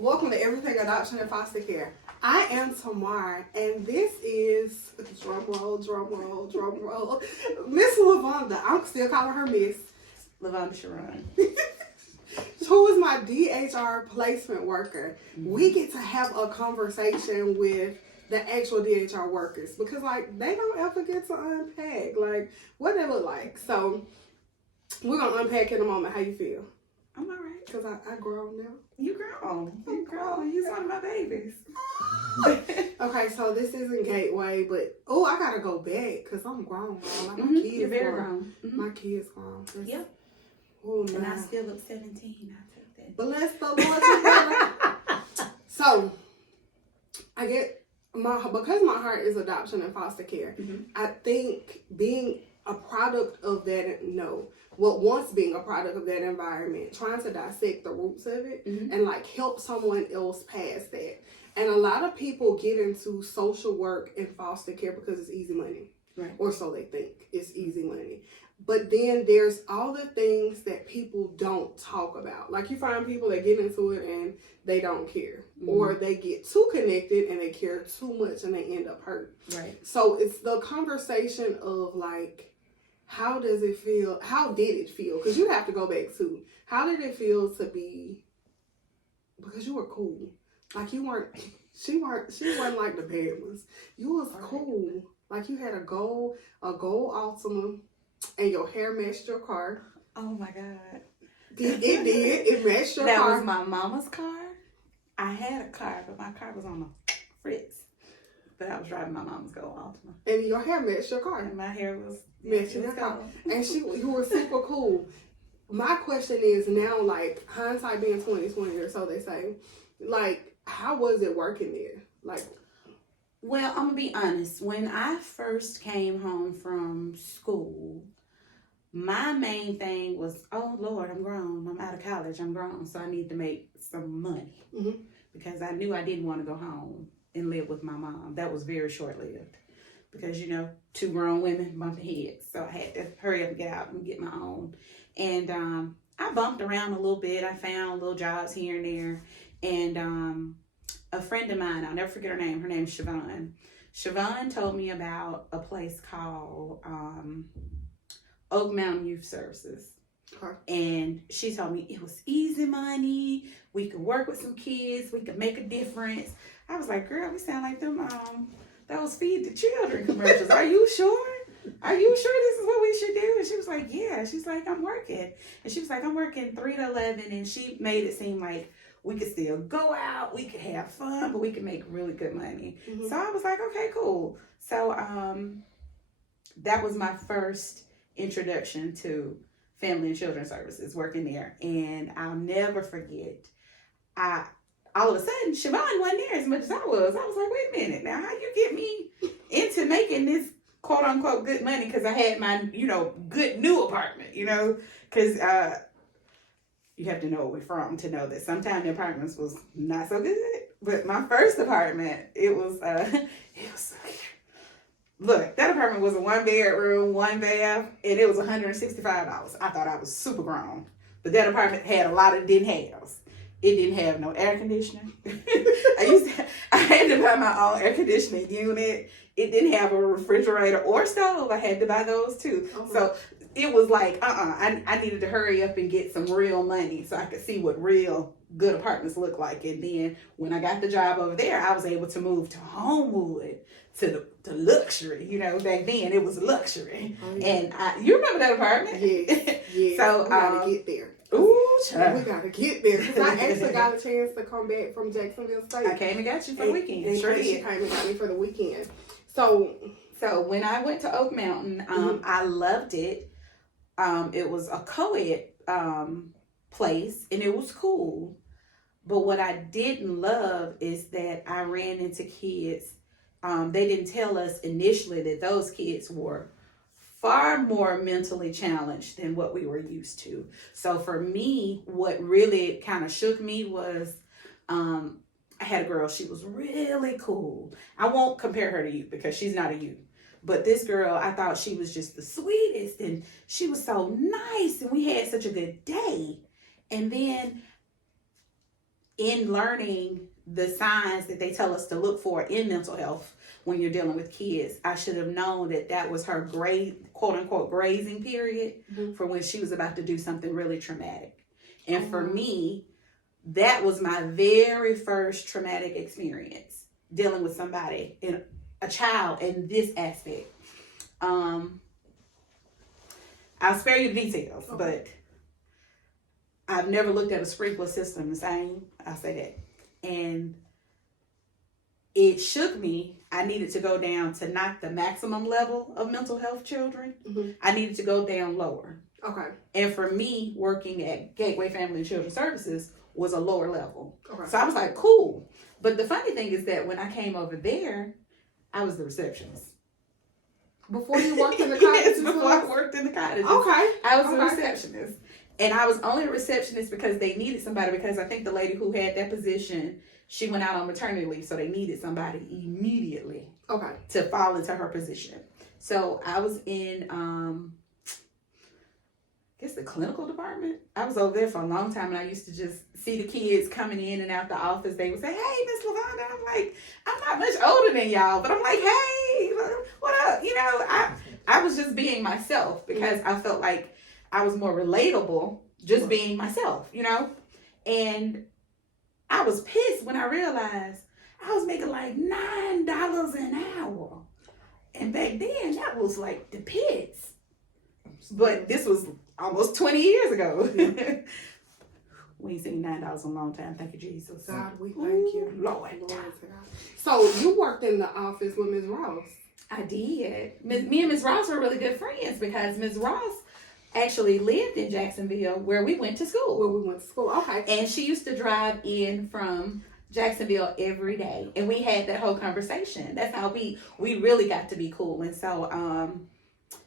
Welcome to Everything Adoption and Foster Care. I am Tamar, and this is, drum roll, Miss Lavonda. I'm still calling her Miss. Lavonda Sharon. Who is my DHR Placement Worker. We get to have a conversation with the actual DHR workers because, like, they don't ever get to unpack, like, what they look like. So, we're going to unpack in a moment. How you feel? I'm all right. Because I grown now. You grown. You grown. You're one of my babies. Okay, so this isn't Gateway, but I gotta go back because I'm grown. Like, my kids You're very grown. My kids grown. Yep. Oh, and I still look 17. I take that. Bless the Lord together. So I get because my heart is adoption and foster care. I think being a product of that, once being a product of that environment, trying to dissect the roots of it and like help someone else past that. And a lot of people get into social work and foster care because it's easy money. Right. Or so they think it's easy money. But then there's all the things that people don't talk about. Like you find people that get into it and they don't care. Or they get too connected and they care too much and they end up hurt. Right. So it's the conversation of like, how does it feel? How did it feel? Because you have to go back to, how did it feel to be, because you were cool. Like you weren't, she wasn't like the bad ones. You was cool. Like you had a gold Altima and your hair matched your car. Oh my God. It did. It matched your car. That was my mama's car. I had a car, but my car was on the fritz. But I was driving my mama's gold Altima. And your hair matched your car. And my hair was matching your car. And you were super cool. My question is now, like, hindsight being 20/20 or so they say, like, how was it working there? Like, well, I'm gonna be honest. When I first came home from school, my main thing was, oh Lord, I'm grown. I'm out of college. I'm grown, so I need to make some money because I knew I didn't want to go home and live with my mom. That was very short-lived because two grown women bumping heads, so I had to hurry up and get out and get my own. And I bumped around a little bit. I found little jobs here and there. And a friend of mine, I'll never forget her name. Her name's Siobhan. Siobhan told me about a place called Oak Mountain Youth Services. Okay. And she told me it was easy money. We could work with some kids. We could make a difference. I was like, girl, we sound like them those Feed the Children commercials. Are you sure? Are you sure this is what we should do? And she was like, yeah. She's like, I'm working. And she was like, I'm working 3 to 11. And she made it seem like we could still go out, we could have fun, but we could make really good money. So I was like, okay, cool. So that was my first introduction to Family and Children Services, working there. And I'll never forget, all of a sudden, Siobhan wasn't there as much as I was. I was like, wait a minute, now how you get me into making this quote unquote good money? Because I had my, good new apartment, because you have to know where we're from to know that sometimes the apartments was not so good. But my first apartment, it was look, that apartment was a 1-bedroom, 1 bath, and it was $165. I thought I was super grown. But that apartment had a lot of didn't haves. It didn't have no air conditioning. I had to buy my own air conditioning unit. It didn't have a refrigerator or stove. I had to buy those too. So it was like, I needed to hurry up and get some real money so I could see what real good apartments look like. And then when I got the job over there, I was able to move to Homewood, to luxury. Back then it was luxury. Oh, yeah. And you remember that apartment? Yeah. So we gotta get there. Ooh, child. We gotta get there. Because I actually got a chance to come back from Jacksonville State. I came and got you for the weekend. And sure she did. came and got me for the weekend. So when I went to Oak Mountain, I loved it. It was a co-ed place, and it was cool. But what I didn't love is that I ran into kids. They didn't tell us initially that those kids were far more mentally challenged than what we were used to. So for me, what really kind of shook me was I had a girl, she was really cool. I won't compare her to you because she's not a you. But this girl, I thought she was just the sweetest, and she was so nice, and we had such a good day. And then in learning the signs that they tell us to look for in mental health when you're dealing with kids, I should have known that was her quote unquote grazing period for when she was about to do something really traumatic. And for me, that was my very first traumatic experience dealing with somebody, a child, in this aspect. I'll spare you the details, but I've never looked at a sprinkler system the same. I'll say that. And it shook me. I needed to go down to not the maximum level of mental health children. I needed to go down lower. Okay. And for me, working at Gateway Family and Children's Services was a lower level. Okay. So I was like, cool. But the funny thing is that when I came over there, I was the receptionist. Before you worked in the cottages? Yes, before I worked in the cottages. Okay. I was a receptionist. And I was only a receptionist because they needed somebody, because I think the lady who had that position, she went out on maternity leave, so they needed somebody immediately to fall into her position. So I was in, I guess, the clinical department. I was over there for a long time, and I used to just see the kids coming in and out the office. They would say, "Hey, Miss Lavonda." I'm like, I'm not much older than y'all, but I'm like, "Hey, what up?" You know, I was just being myself because I felt like I was more relatable just being myself, you know? And I was pissed when I realized I was making like $9 an hour. And back then, that was like the pits. But this was almost 20 years ago. We ain't seen $9 in a long time. Thank you, Jesus. God, we thank you. Lord. So you worked in the office with Ms. Ross. I did. Me and Ms. Ross were really good friends because Ms. Ross actually lived in Jacksonville where we went to school. Okay. And she used to drive in from Jacksonville every day. And we had that whole conversation. That's how we really got to be cool. And so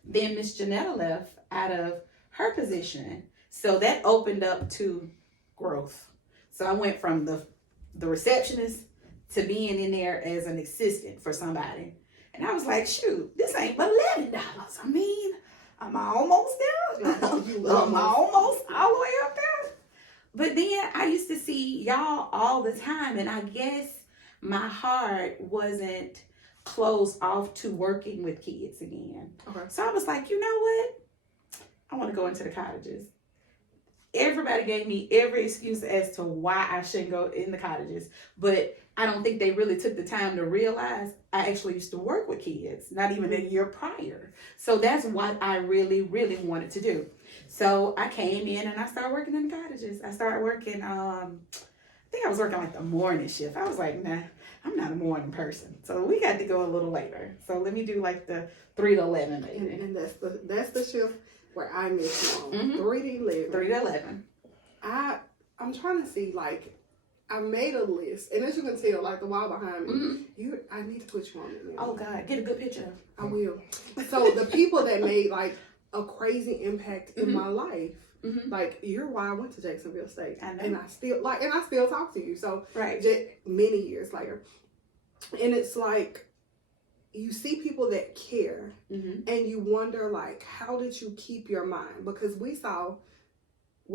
then Miss Janetta left out of her position. So that opened up to growth. So I went from the receptionist to being in there as an assistant for somebody. And I was like, shoot, this ain't but $11. I mean, I'm almost there. I'm almost all the way up there. But then I used to see y'all all the time. And I guess my heart wasn't closed off to working with kids again. Okay. So I was like, you know what? I want to go into the cottages. Everybody gave me every excuse as to why I shouldn't go in the cottages. But I don't think they really took the time to realize I actually used to work with kids, not even a year prior. So that's what I really, really wanted to do. So I came in and I started working in the cottages. I started working, I think I was working like the morning shift. I was like, nah, I'm not a morning person. So we got to go a little later. So let me do like the 3 to 11 maybe. And that's the shift where I miss you on. 3 to 11. 3 to 11. I'm trying to see, like, I made a list, and as you can tell, like the wall behind me, I need to put you on it now. Oh God, get a good picture. I will. So the people that made like a crazy impact in my life, like you're why I went to Jacksonville State, and I still talk to you. So just many years later, and it's like you see people that care, and you wonder like, how did you keep your mind? Because we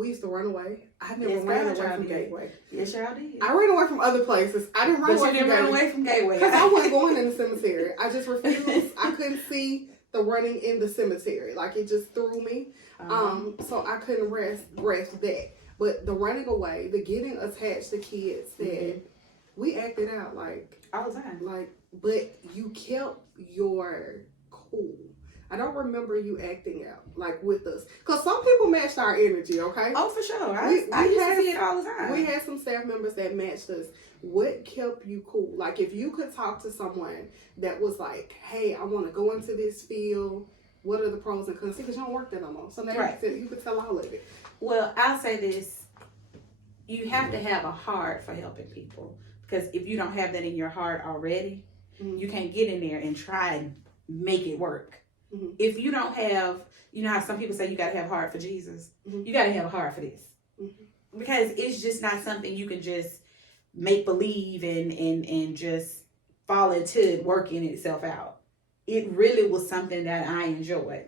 used to run away. I never ran away from Gateway. Yes, y'all did. I ran away from other places. I didn't run away from Gateway. Because I wasn't going in the cemetery. I just refused. I couldn't see the running in the cemetery. Like, it just threw me. So I couldn't rest that. But the running away, the getting attached to kids, that we acted out like all the time. Like, but you kept your cool. I don't remember you acting out, like, with us. Because some people matched our energy, okay? Oh, for sure. I used to see it all the time. We had some staff members that matched us. What kept you cool? Like, if you could talk to someone that was like, hey, I want to go into this field, what are the pros and cons? Because you don't work there no more. So now you could tell all of it. Well, I'll say this. You have to have a heart for helping people. Because if you don't have that in your heart already, you can't get in there and try and make it work. If you don't have, you know how some people say you got to have a heart for Jesus? You got to have a heart for this. Because it's just not something you can just make believe and just fall into working itself out. It really was something that I enjoyed.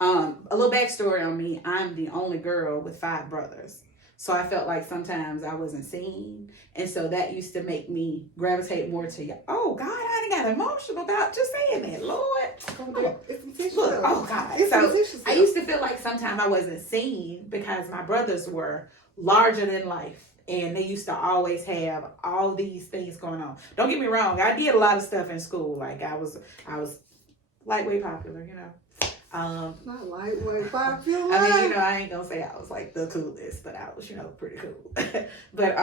A little backstory on me. I'm the only girl with 5 brothers. So I felt like sometimes I wasn't seen. And so that used to make me gravitate more to, oh God, I done got emotional about just saying that, Lord. It's some tissue. Look, oh God. It's some So tissue. I used to feel like sometimes I wasn't seen because my brothers were larger than life. And they used to always have all these things going on. Don't get me wrong. I did a lot of stuff in school. Like I was lightweight popular, you know. Not lightweight popular. I mean, you know, I ain't gonna say I was like the coolest, but I was, you know, pretty cool. But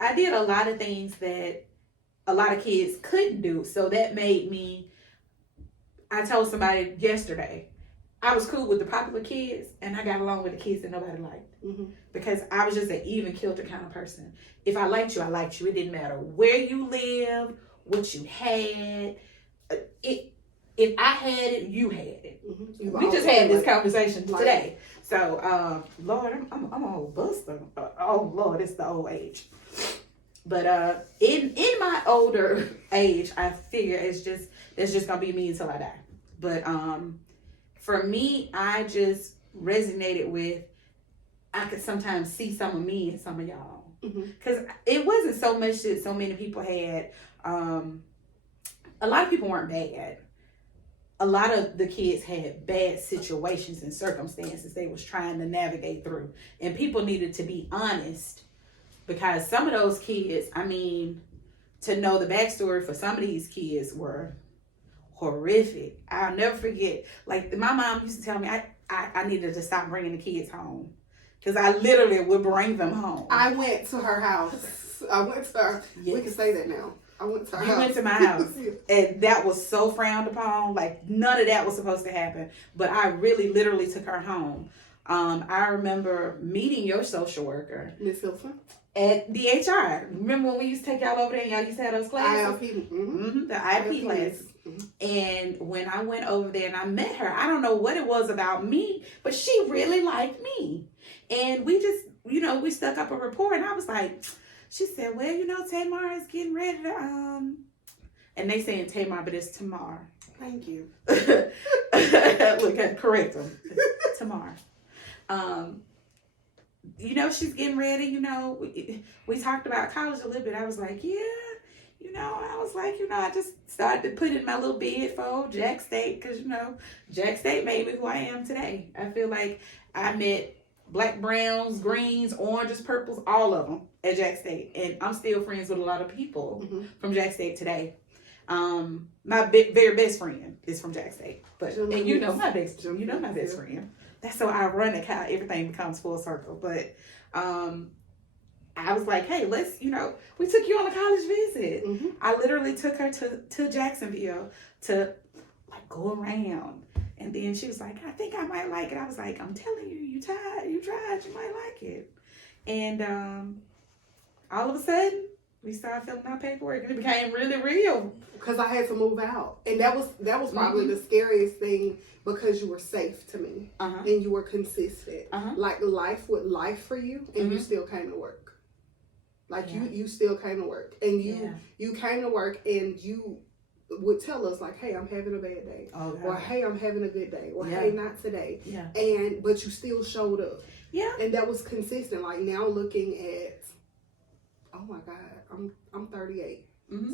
I did a lot of things that a lot of kids couldn't do. So that made me, I told somebody yesterday, I was cool with the popular kids and I got along with the kids that nobody liked. Mm-hmm. Because I was just an even kilter kind of person. If I liked you, I liked you. It didn't matter where you lived, what you had. If I had it, you had it. Mm-hmm. We just had this conversation today. So, Lord, I'm an old buster. Oh, Lord, it's the old age. But in my older age, I figure that's just going to be me until I die. But for me, I just resonated with, I could sometimes see some of me in some of y'all. Because it wasn't so much that so many people had, a lot of people weren't bad. A lot of the kids had bad situations and circumstances they was trying to navigate through. And people needed to be honest because some of those kids, I mean, to know the backstory for some of these kids were horrific. I'll never forget. Like my mom used to tell me I needed to stop bringing the kids home because I literally would bring them home. I went to her house. I went to her. Yes. We can say that now. I went to her house. You went to my house. And that was so frowned upon. Like none of that was supposed to happen. But I really literally took her home. I remember meeting your social worker. Miss Hilson. At DHR. Remember when we used to take y'all over there and y'all used to have those classes? ILP. The ILP classes. And when I went over there and I met her, I don't know what it was about me, but she really liked me. And we just, you know, we stuck up a rapport and I was like, she said, well, you know, Tamar is getting ready to, and they saying Tamar, but it's Tamar. Thank you. Look, correct them. Tamar. You know, she's getting ready, you know, we talked about college a little bit. I was like, yeah, you know, I just started to put in my little bid for Jack State because, you know, Jack State made me who I am today. I feel like I met black, browns, greens, oranges, purples, all of them at Jack State. And I'm still friends with a lot of people from Jack State today. My very best friend is from Jack State. But and you know my best friend. That's so ironic how everything becomes full circle. But I was like, hey, let's, you know, we took you on a college visit. I literally took her to Jacksonville to like go around. And then she was like, I think I might like it. I was like, I'm telling you, you tried, you might like it. And all of a sudden, we started filling out paperwork and it became really real. Because I had to move out. And that was probably the scariest thing because you were safe to me. And you were consistent. Like life would life for you and you still came to work. Like you still came to work. And you came to work and you would tell us like, hey, I'm having a bad day. Or hey, I'm having a good day. Or hey, not today. But you still showed up. And that was consistent. Like now looking at, oh my God, I'm 38.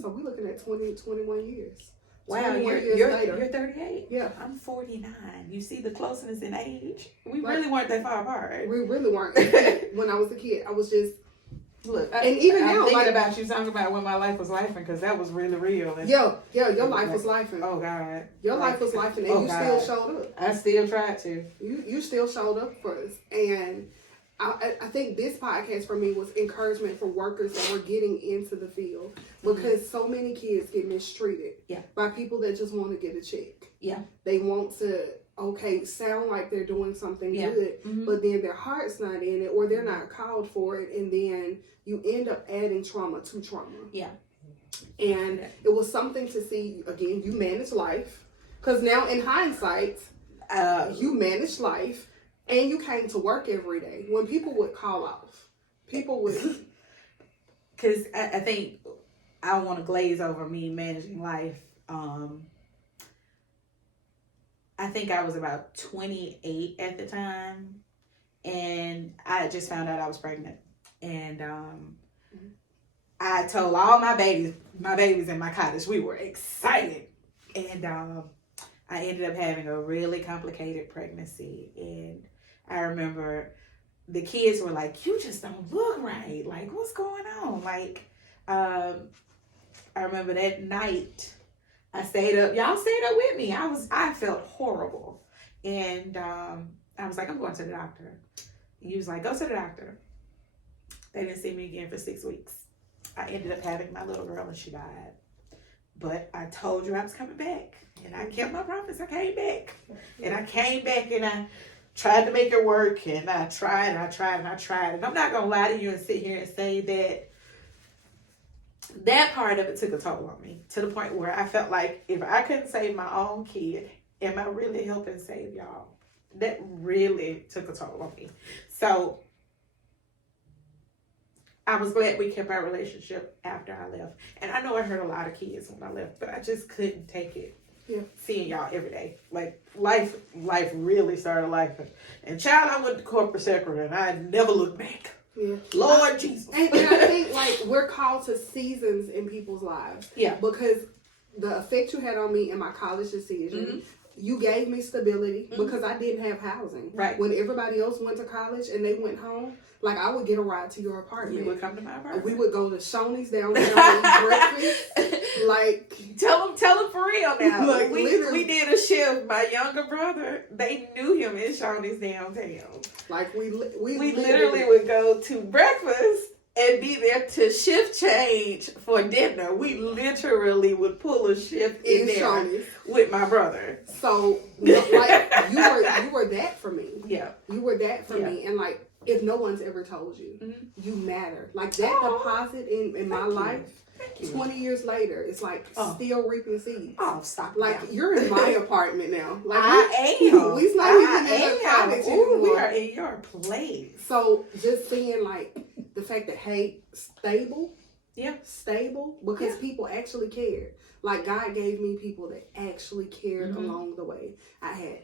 So we're looking at 21 years. Wow, you're 38? Yeah. I'm 49. You see the closeness in age? We really weren't that far apart. We really weren't. When I was a kid, I was just, look, and even I'm now, thinking about you talking about when my life was life because that was really real. Your life was life. Oh God, your life was life, and you still showed up. I still tried to. You still showed up for us, and I think this podcast for me was encouragement for workers that were getting into the field because so many kids get mistreated by people that just want to get a check. They want to sound like they're doing something good, but then their heart's not in it or they're not called for it, and then you end up adding trauma to trauma. And it was something to see, again, you manage life, because now in hindsight, you manage life and you came to work every day when people would call off. People would... Because I think I don't want to glaze over me managing life. I think I was about 28 at the time. and I just found out I was pregnant. And I told all my babies in my cottage, we were excited. And I ended up having a really complicated pregnancy. And I remember the kids were like, you just don't look right. Like, what's going on? Like, I remember that night I stayed up. Y'all stayed up with me. I felt horrible. And I was like, I'm going to the doctor. He was like, go to the doctor. They didn't see me again for 6 weeks. I ended up having my little girl and she died. But I told you I was coming back. And I kept my promise. I came back. And I came back and I tried to make it work. And I tried. And I'm not going to lie to you and sit here and say that part of it took a toll on me. To the point where I felt like if I couldn't save my own kid, am I really helping save y'all? That really took a toll on me. So I was glad we kept our relationship after I left. And I know I hurt a lot of kids when I left, but I just couldn't take it. Yeah. Seeing y'all every day. Like, life really started life. And child, I went to corporate secretary and I never looked back. Yeah. Lord Jesus. And I think, like, we're called to seasons in people's lives. Yeah. Because the effect you had on me in my college decision, you gave me stability because I didn't have housing. Right. When everybody else went to college and they went home, like, I would get a ride to your apartment. You would come to my apartment. We would go to Shoney's downtown and eat breakfast. Like, tell them for real now. Like, we did a shift. My younger brother, they knew him in Shoney's downtown. Like, we literally would go to breakfast and be there to shift change for dinner. We literally would pull a shift in there Shoney's with my brother. So, like, you were that for me. Yeah. You were that for me. And, like, if no one's ever told you, you matter. Like, that deposit in my life, 20 years later, it's like still reaping seeds. Oh, stop. Like, you're in my apartment now. Like, I am. We's not even in the cottage anymore. We are in your place. So, just seeing, like, the fact that, hey, stable, because people actually cared. Like, God gave me people that actually cared along the way. I had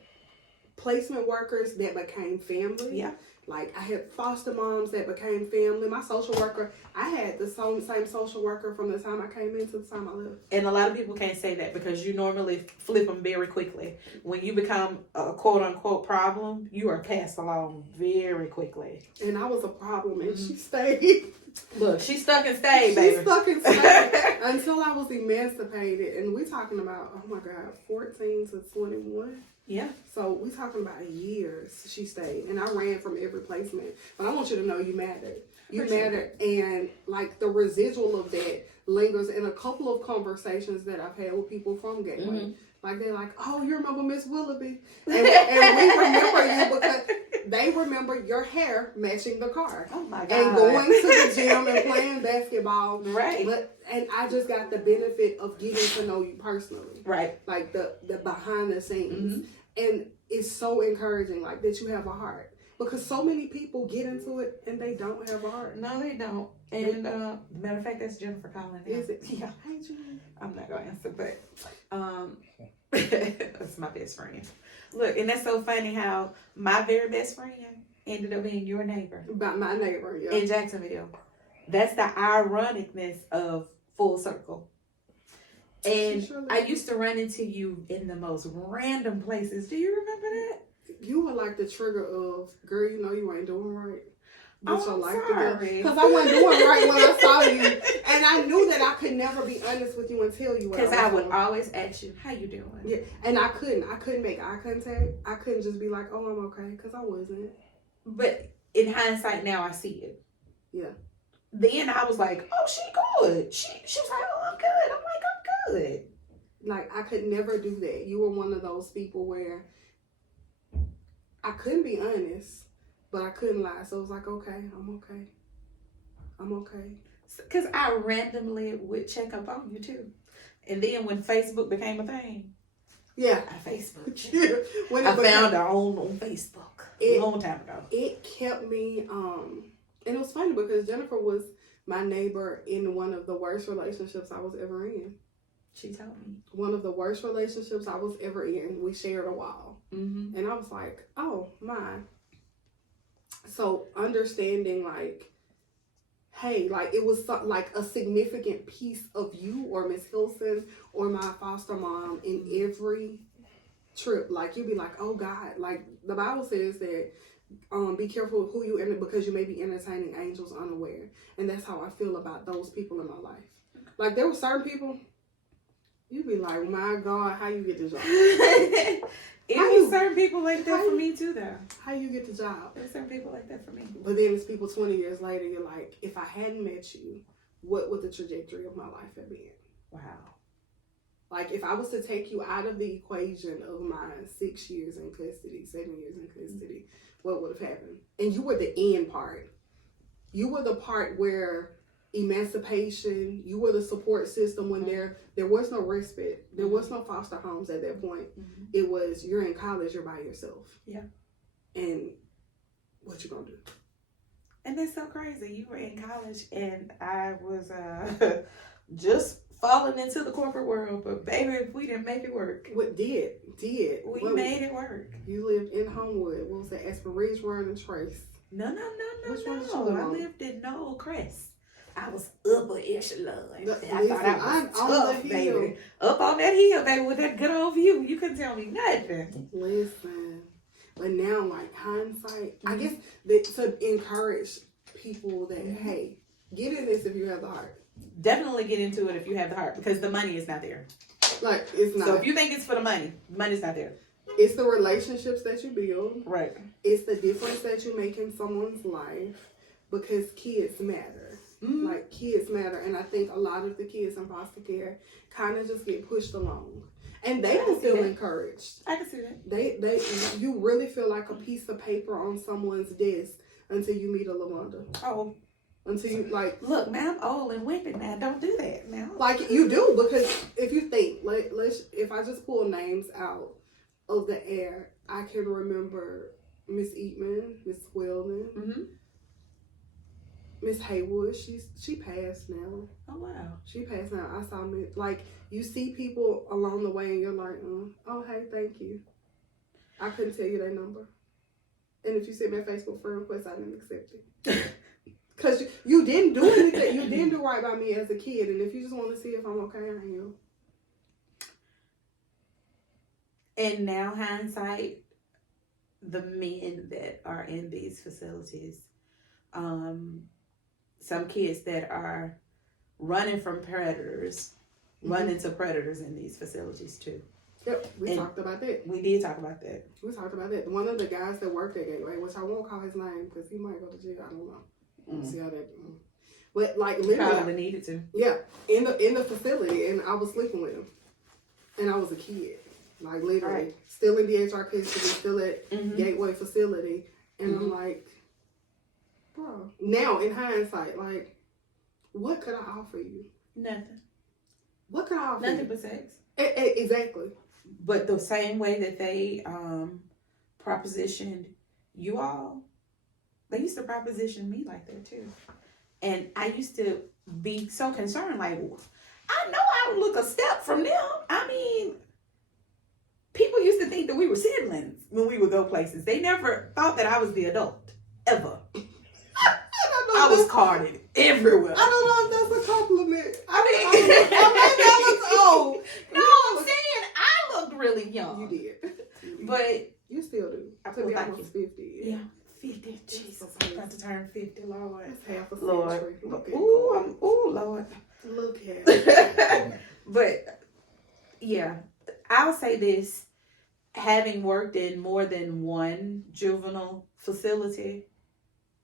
placement workers that became family. Yeah. Like, I had foster moms that became family. My social worker, I had the same social worker from the time I came in to the time I left. And a lot of people can't say that because you normally flip them very quickly. When you become a quote-unquote problem, you are passed along very quickly. And I was a problem, and she stayed. Look, she stuck and stayed, baby. She stuck and stayed until I was emancipated. And we're talking about, oh my God, 14 to 21. Yeah. So we talking about years she stayed. And I ran from every placement. But I want you to know you mattered. You mattered. And like the residual of that lingers in a couple of conversations that I've had with people from Gateway. Like they're like, oh, you remember Miss Willoughby? And we remember you because they remember your hair matching the car. Oh my God. And going to the gym and playing basketball. Right. And I just got the benefit of getting to know you personally. Right. Like the behind the scenes. And it's so encouraging, like, that you have a heart. Because so many people get into it and they don't have a heart. No, they don't. And matter of fact, that's Jennifer calling. Is it? Yeah. Hey, Jen. I'm not gonna answer, but that's my best friend. Look, and that's so funny how my very best friend ended up being your neighbor. About my neighbor, yeah. In Jacksonville. That's the ironicness of full circle. And I used to run into you in the most random places. Do you remember that? You were like the trigger of, girl, you know you ain't doing right. Get your life together. Because I wasn't doing right when I saw you. And I knew that I could never be honest with you and tell you what I was Because I would doing. always ask you, how you doing? Yeah, and I couldn't make eye contact. I couldn't just be like, oh, I'm okay, because I wasn't. But in hindsight now, I see it. Yeah. Then I was like, oh, she good. She was like, oh, I'm good. I'm like, I'm good. Like, I could never do that. You were one of those people where I couldn't be honest, but I couldn't lie. So it was like, okay, I'm okay. I'm okay. Because I randomly would check up on you, too. And then when Facebook became a thing, yeah, I Facebooked you. I found her on Facebook a long time ago. It kept me, and it was funny because Jennifer was my neighbor in one of the worst relationships I was ever in. She told me. One of the worst relationships I was ever in. We shared a wall. And I was like, oh, my. So understanding like, hey, like it was like a significant piece of you or Miss Hilson or my foster mom in every trip. Like you'd be like, oh God, like the Bible says that be careful who you enter because you may be entertaining angels unaware. And that's how I feel about those people in my life. Like there were certain people, you'd be like, my God, how you get the job? It was certain people like that for me too, though. How you get the job? There's certain people like that for me. But then it's people 20 years later, you're like, if I hadn't met you, what would the trajectory of my life have been? Wow. Like if I was to take you out of the equation of my 6 years in custody, 7 years in custody, what would have happened? And you were the end part. You were the part where emancipation, you were the support system when there was no respite. There was no foster homes at that point. It was, you're in college, you're by yourself. Yeah. And what you gonna do? And that's so crazy. You were in college and I was just falling into the corporate world. But baby, we didn't make it work. What did? We made it work. You lived in Homewood. What was that? Aspen Ridge, Warren, and Trace. No. Which one did you I live on? lived in Noel Crest. I was upper echelon. I Listen, thought I was tough, baby. Up on that hill, baby, with that good old view. You couldn't tell me nothing. Listen. But now, like, hindsight, I guess to encourage people that, hey, get in this if you have the heart. Definitely get into it if you have the heart, because the money is not there. Like, it's not. So if you think it's for the money's not there. It's the relationships that you build. Right. It's the difference that you make in someone's life, because kids matter. Like, kids matter. And I think a lot of the kids in foster care kind of just get pushed along. And they don't feel encouraged. I can see that. You really feel like a piece of paper on someone's desk until you meet a Lavonda. Oh. Until you, like... Look, man, I'm old and wimpy now. Don't do that now. Like, you do, because if you think, if I just pull names out of the air, I can remember Miss Eatman, Miss Weldon, Miss Haywood. She passed now. Oh, wow. She passed now. I saw me, like, you see people along the way and you're like, oh, hey, thank you. I couldn't tell you their number. And if you sent me a Facebook friend request, I didn't accept it. Because you didn't do anything. You didn't do right by me as a kid. And if you just want to see if I'm okay, I am. And now, hindsight, the men that are in these facilities, some kids that are running from predators, run into predators in these facilities too. Yep, we talked about that. We did talk about that. We talked about that. One of the guys that worked at Gateway, which I won't call his name because he might go to jail. I don't know. We'll see how that. But like literally, probably needed to. Yeah, in the facility, and I was sleeping with him, and I was a kid, like literally, still in DHR custody, still at Gateway facility, and I'm like, bro. Now in hindsight, like, what could I offer you? Nothing. What could I offer? Nothing but sex. Exactly. But the same way that they propositioned you all, they used to proposition me like that too. And I used to be so concerned, like, I know I don't look a step from them. I mean, people used to think that we were siblings when we would go places. They never thought that I was the adult, ever. I was carded everywhere. I don't know if that's a compliment. I mean, old. No, I'm saying I looked really young. You did. But you still do. I To be like almost 50. Yeah, 50. Jesus, I'm about to turn 50, Lord. That's half a century. Lord. Ooh, Lord. Look at it. But, yeah, I'll say this. Having worked in more than one juvenile facility,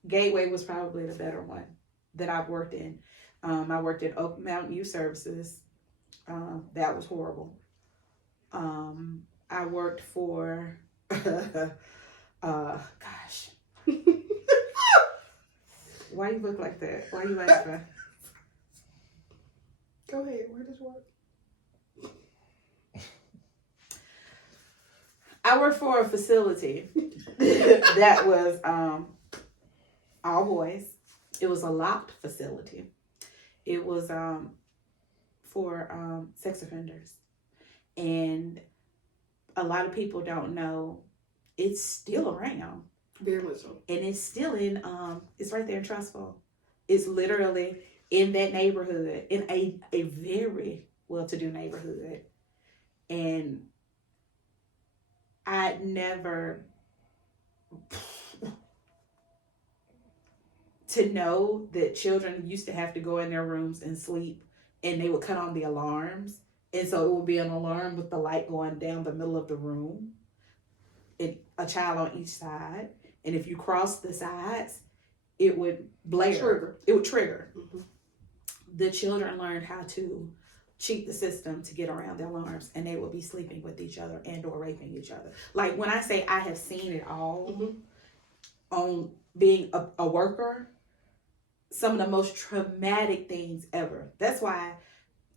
Gateway was probably the better one that I've worked in. I worked at Oak Mountain Youth Services. That was horrible. I worked for, gosh. Why you look like that? Why you laughing? Go ahead. Where did you work? I worked for a facility that was all boys. It was a locked facility. It was for sex offenders. And a lot of people don't know it's still around. Very much so. And it's still in it's right there in Trustful. It's literally in that neighborhood, in a very well-to-do neighborhood. And I never to know that children used to have to go in their rooms and sleep, and they would cut on the alarms, and so it would be an alarm with the light going down the middle of the room, and a child on each side, and if you cross the sides, it would blare. It would trigger. Mm-hmm. The children learned how to cheat the system to get around the alarms, and they will be sleeping with each other and or raping each other. Like, when I say I have seen it all, mm-hmm. on being a worker, some of the most traumatic things ever. That's why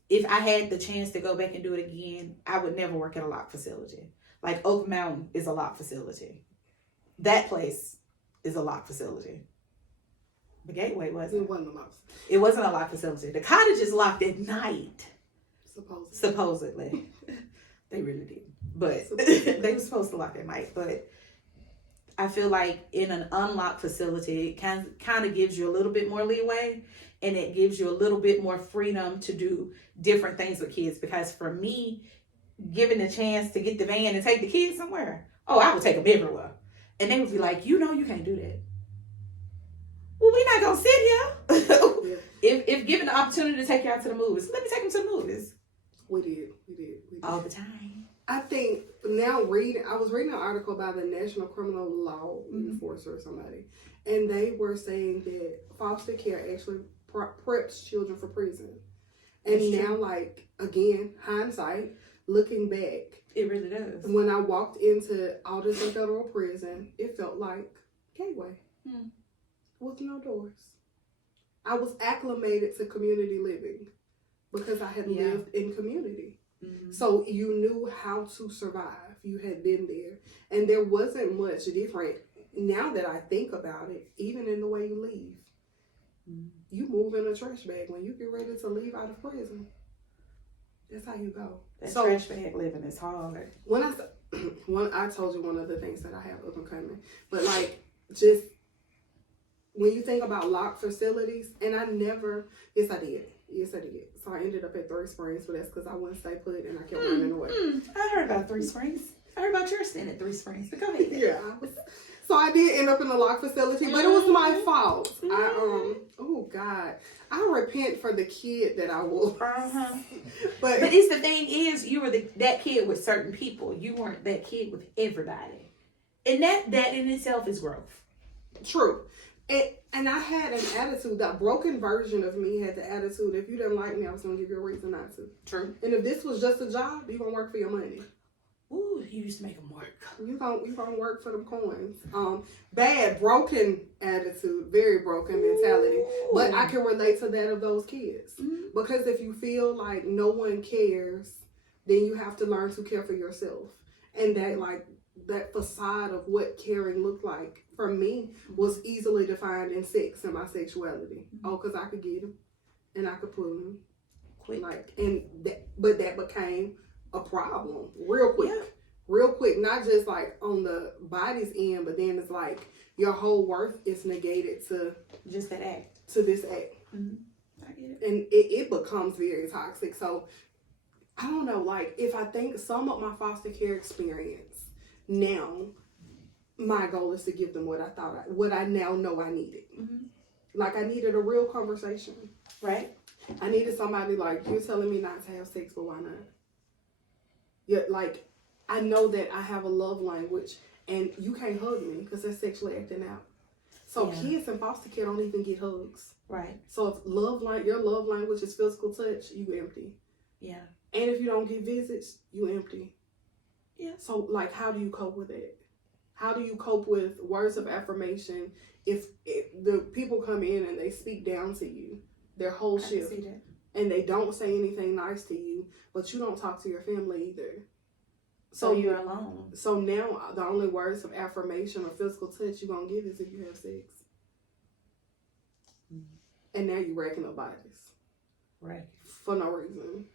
if I had the chance to go back and do it again, I would never work at a locked facility. Like, Oak Mountain is a locked facility. That place is a locked facility. The Gateway wasn't. It wasn't a locked. It wasn't a locked facility. The Cottage is locked at night. Supposedly. They really did. But they were supposed to lock at night. But I feel like in an unlocked facility, it kind of gives you a little bit more leeway, and it gives you a little bit more freedom to do different things with kids. Because for me, given the chance to get the van and take the kids somewhere, I would take them everywhere. And they would be like, you can't do that. Well, we're not going to sit here. Yeah. If given the opportunity to take you out to the movies, let me take them to the movies. We did. All the time. I think now I was reading an article by the National Criminal Law Enforcer or somebody, and they were saying that foster care actually preps children for prison. And that's now, true. Like, again, hindsight, looking back, it really does. When I walked into Alderson Federal Prison, it felt like Gateway. With no doors. I was acclimated to community living because I had lived in community. Mm-hmm. So you knew how to survive. You had been there. And there wasn't much different. Now that I think about it, even in the way you leave. Mm-hmm. You move in a trash bag when you get ready to leave out of prison. That's how you go. That trash bag living is hard. I told you one of the things that I have up and coming. But like, just when you think about locked facilities, and I did. So I ended up at 3 Springs, but that's because I wouldn't stay put and I kept running away. I heard about 3 Springs. I heard about your stint at 3 Springs. But go ahead. Yeah. So I did end up in a locked facility, but it was my fault. I repent for the kid that I was. But it's the thing is, you were that kid with certain people. You weren't that kid with everybody. And that in itself is growth. True. And I had an attitude, that broken version of me had the attitude, if you didn't like me, I was going to give you a reason not to. True. And if this was just a job, you're going to work for your money. Ooh, you used to make them work. You gonna work for them coins. Bad, broken attitude, very broken mentality. Ooh. But I can relate to that of those kids. Mm-hmm. Because if you feel like no one cares, then you have to learn to care for yourself. And that facade of what caring looked like for me was easily defined in sex and my sexuality. Mm-hmm. Because I could get him and I could pull him quick. But that became a problem real quick, not just like on the body's end, but then it's like your whole worth is negated to just that act, to this act. Mm-hmm. I get it. And it becomes very toxic. So I don't know, like, if I think some of my foster care experience now, my goal is to give them what I now know I needed. Mm-hmm. Like, I needed a real conversation, right? I needed somebody like, you're telling me not to have sex, but why not? Yeah, like, I know that I have a love language, and you can't hug me because that's sexually acting out. So kids in foster care don't even get hugs. Right. So if your love language is physical touch, you empty. Yeah. And if you don't get visits, you empty. Yeah. So, like, how do you cope with it? How do you cope with words of affirmation if the people come in and they speak down to you their whole shift? And they don't say anything nice to you, but you don't talk to your family either. So you're alone. So now the only words of affirmation or physical touch you're going to give is if you have sex. Mm-hmm. And now you're racking up bodies. Right. For no reason.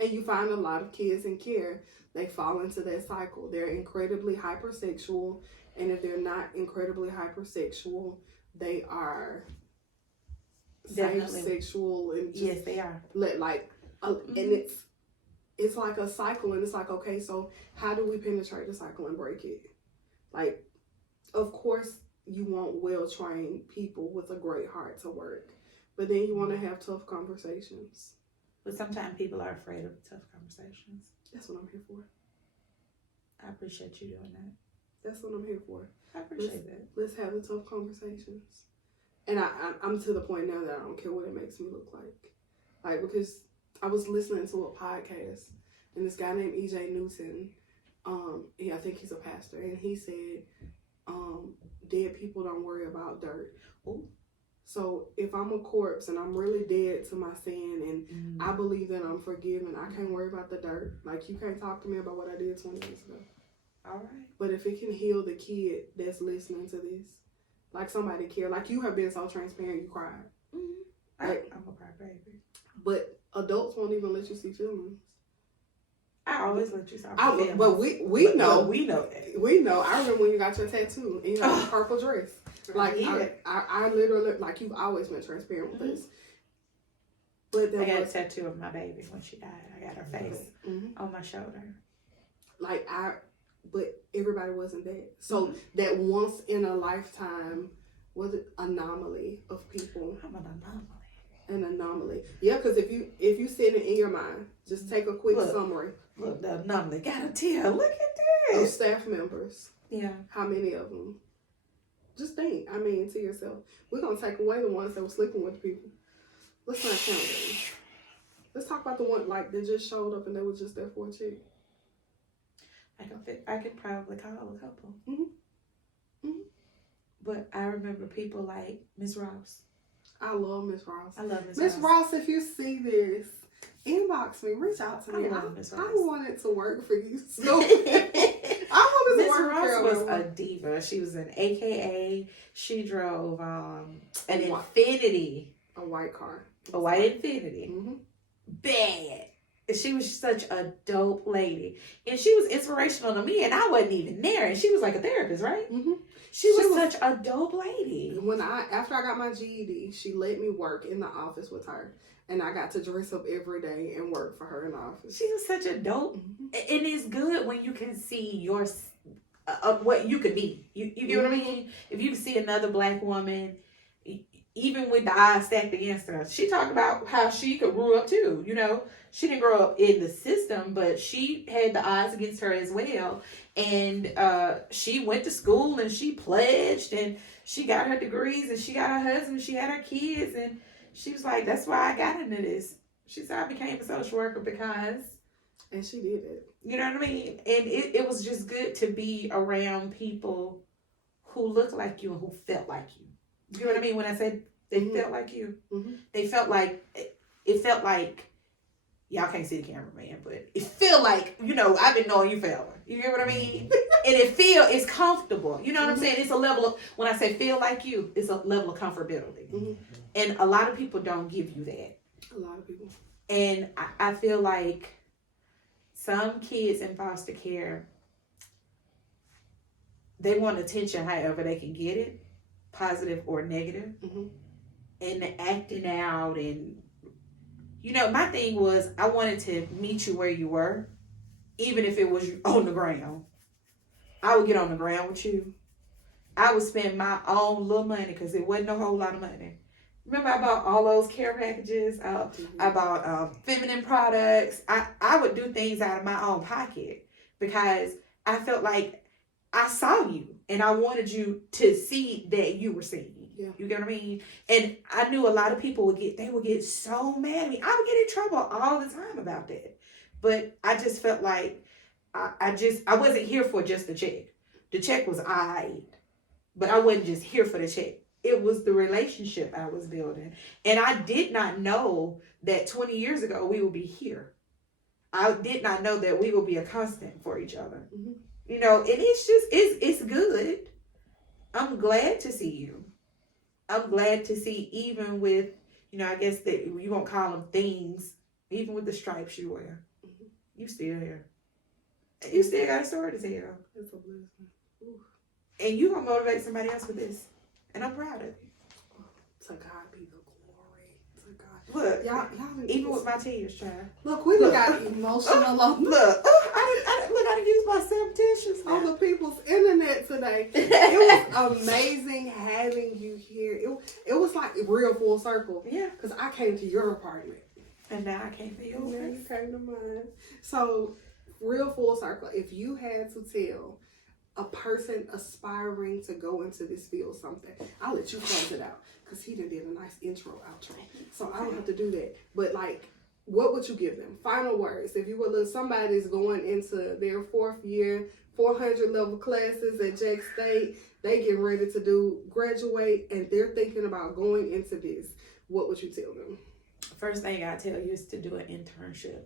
And you find a lot of kids in care, they fall into that cycle. They're incredibly hypersexual And if they're not incredibly hypersexual, they are Definitely. sexual and just, yes, they are. And it's like a cycle, and it's like, okay, so how do we penetrate the cycle and break it? Like, of course, you want well-trained people with a great heart to work, but then you want to have tough conversations. But sometimes people are afraid of tough conversations. That's what I'm here for. I appreciate you doing that. That's what I'm here for. I appreciate that. Let's have the tough conversations. And I'm to the point now that I don't care what it makes me look like. Like, because I was listening to a podcast, and this guy named E.J. Newton, I think he's a pastor, and he said, dead people don't worry about dirt. Ooh. So if I'm a corpse and I'm really dead to my sin, and I believe that I'm forgiven, I can't worry about the dirt. Like, you can't talk to me about what I did 20 years ago. All right. But if it can heal the kid that's listening to this, like somebody care, like you have been so transparent, you cried. Mm-hmm. Like, I'm a crybaby. But adults won't even let you see feelings. I always let you see feelings. But we know. We know that. We know. I remember when you got your tattoo and you had a purple dress. Like, yeah. I literally, like, you've always been transparent with us. But I got a tattoo of my baby when she died. I got her face on my shoulder. Like, but everybody wasn't that. So that once in a lifetime was an anomaly of people. I'm an anomaly. An anomaly. Yeah, because if you sit it in your mind, just take a quick summary. Look, the anomaly got a tear. Look at Of this. staff members. Yeah. How many of them? Just think. I mean, to yourself. We're going to take away the ones that were sleeping with people. Let's not count them. Let's talk about the one, like, that just showed up and they was just there for a chick. I could probably call a couple. Mm-hmm. But I remember people like Miss Ross. I love Miss Ross. I love Miss Ross. Miss Ross, if you see this, inbox me, reach out to me. I love Miss Ross. I want it to work for you. So I want it to Miss work for Ross was everyone. a diva. She was an AKA. She drove an Infiniti. A white car. A white Infiniti. Mm-hmm. Bad. And she was such a dope lady. And she was inspirational to me, and I wasn't even there. And she was like a therapist, right? Mm-hmm. She was such a dope lady. After I got my GED, she let me work in the office with her. And I got to dress up every day and work for her in the office. She was such a dope. And it's good when you can see your what you could be. You get what I mean? If you see another black woman, even with the odds stacked against her, she talked about how she grew up too. You know, she didn't grow up in the system, but she had the odds against her as well. And she went to school and she pledged and she got her degrees and she got her husband, she had her kids, and she was like, that's why I got into this. She said, I became a social worker because. And she did it. You know what I mean? And it was just good to be around people who looked like you and who felt like you. You know what I mean? When I said they felt like you, they felt like, it felt like, y'all can't see the cameraman, but it feel like, you know, I've been knowing you forever. You get what I mean? And it's comfortable. You know what I'm saying? It's a level of, when I say feel like you, it's a level of comfortability. And a lot of people don't give you that. A lot of people. And I feel like some kids in foster care, they want attention however they can get it, positive or negative. And the acting out and, you know, my thing was I wanted to meet you where you were, even if it was on the ground. I would get on the ground with you. I would spend my own little money because it wasn't a whole lot of money. Remember I bought all those care packages? I bought feminine products. I would do things out of my own pocket because I felt like I saw you and I wanted you to see that you were seen. Yeah. You get what I mean? And I knew a lot of people would get so mad at me. I would get in trouble all the time about that. But I just felt like I wasn't here for just the check. The check was alright, but I wasn't just here for the check. It was the relationship I was building. And I did not know that 20 years ago we would be here. I did not know that we would be a constant for each other. You know, and it's good. I'm glad to see you. I'm glad to see, even with, you know, I guess that you won't call them things, even with the stripes you wear. You still here. You still got a story to tell. It's a blessing. Ooh. And you gonna motivate somebody else with this. And I'm proud of you. To God be the glory. To God. Look, y'all even with my tears, child. Look, we done got emotional on I didn't use my self-tissues on the people's internet today. It was amazing having you here. It was like real full circle. Yeah. Because I came to your apartment. And now I came for yours. Yeah, you came to mine. So, real full circle. If you had to tell a person aspiring to go into this field something, I'll let you close it out. Because he done did a nice intro, outro. So, I don't have to do that. But, like, what would you give them? Final words. If you were somebody's going into their 4th year, 400 level classes at Jack State, they get ready to graduate, and they're thinking about going into this, what would you tell them? First thing I tell you is to do an internship.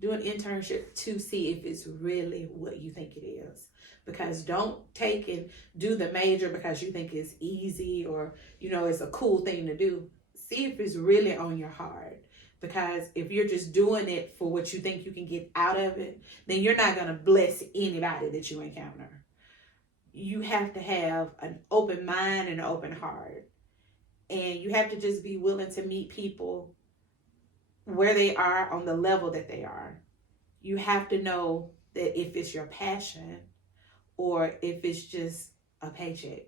Do an internship to see if it's really what you think it is. Because don't take and do the major because you think it's easy or, it's a cool thing to do. See if it's really on your heart. Because if you're just doing it for what you think you can get out of it, then you're not going to bless anybody that you encounter. You have to have an open mind and an open heart. And you have to just be willing to meet people where they are on the level that they are. You have to know that if it's your passion or if it's just a paycheck.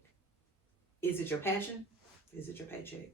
Is it your passion? Is it your paycheck?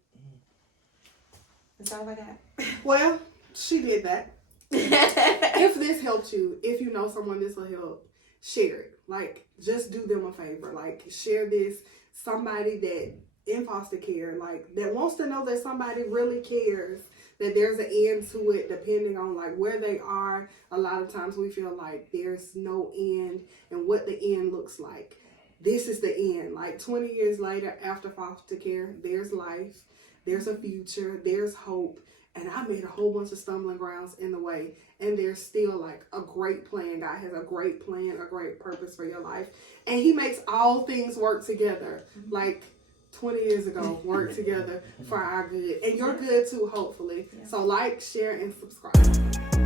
That's all I got. Well, she did that. If this helped you, if you know someone this will help, share it. Like, just do them a favor. Like, share this. Somebody that in foster care, like, that wants to know that somebody really cares, that there's an end to it, depending on like where they are. A lot of times we feel like there's no end and what the end looks like. This is the end. Like 20 years later after foster care, there's life, there's a future, there's hope. And I made a whole bunch of stumbling grounds in the way. And there's still like a great plan. God has a great plan, a great purpose for your life. And he makes all things work together. Like 20 years ago, work together for our good. And your good too, hopefully. So like, share, and subscribe.